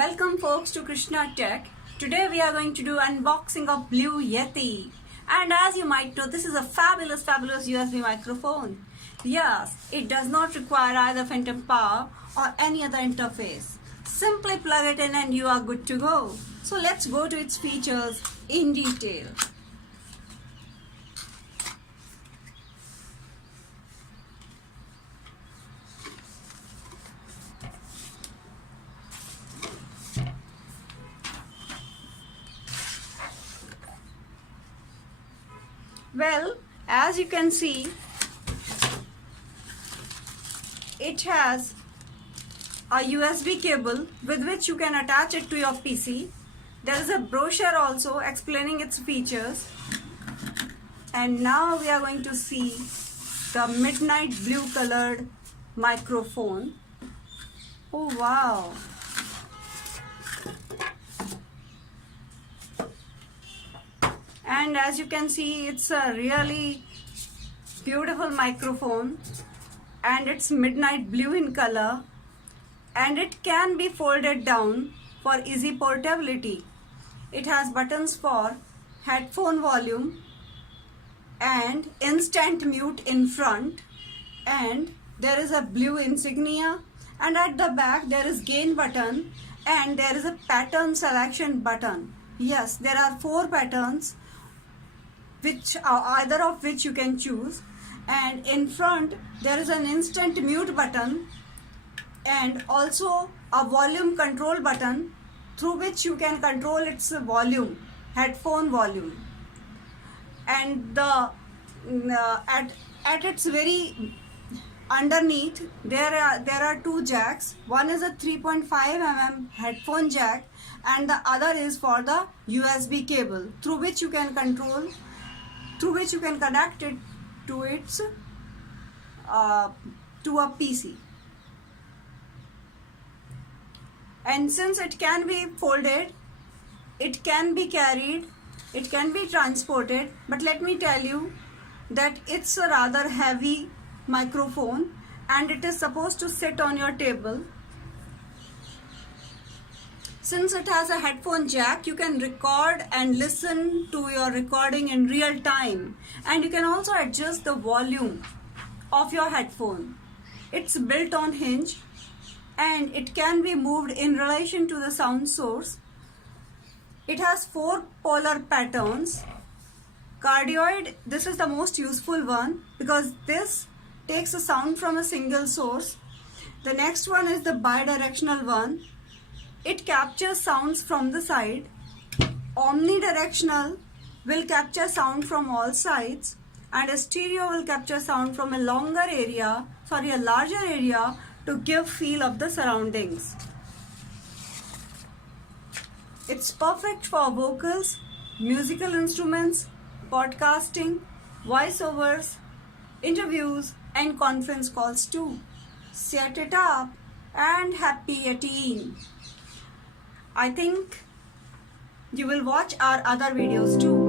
Welcome folks to Krishna Tech. Today we are going to do unboxing of Blue Yeti. And as you might know, this is a fabulous USB microphone. Yes, it does not require either phantom power or any other interface. Simply plug it in and you are good to go. So let's go to its features in detail. Well, as you can see, it has a USB cable with which you can attach it to your PC. There is a brochure also explaining its features. And now we are going to see the midnight blue colored microphone. Oh wow! And as you can see, it's a really beautiful microphone and it's midnight blue in color, and it can be folded down for easy portability. It has buttons for headphone volume and instant mute in front, and there is a blue insignia, and at the back there is gain button and there is a pattern selection button. Yes, there are 4 patterns, which either of which you can choose, and in front there is an instant mute button and also a volume control button through which you can control its volume, headphone volume. And the at its very underneath there are 2 jacks. One is a 3.5 mm headphone jack and the other is for the USB cable through which you can connect it to its to a PC. And since it can be folded, it can be carried, it can be transported, but let me tell you that it's a rather heavy microphone and it is supposed to sit on your table. Since it has a headphone jack, you can record and listen to your recording in real time, and you can also adjust the volume of your headphone. It's built on hinge and it can be moved in relation to the sound source. It has 4 polar patterns. Cardioid, this is the most useful one because this takes a sound from a single source. The next one is the bidirectional one. It captures sounds from the side. Omnidirectional will capture sound from all sides, and a stereo will capture sound from a larger area to give feel of the surroundings. It's perfect for vocals, musical instruments, podcasting, voiceovers, interviews and conference calls too. Set it up and happy Yeti. I think you will watch our other videos too.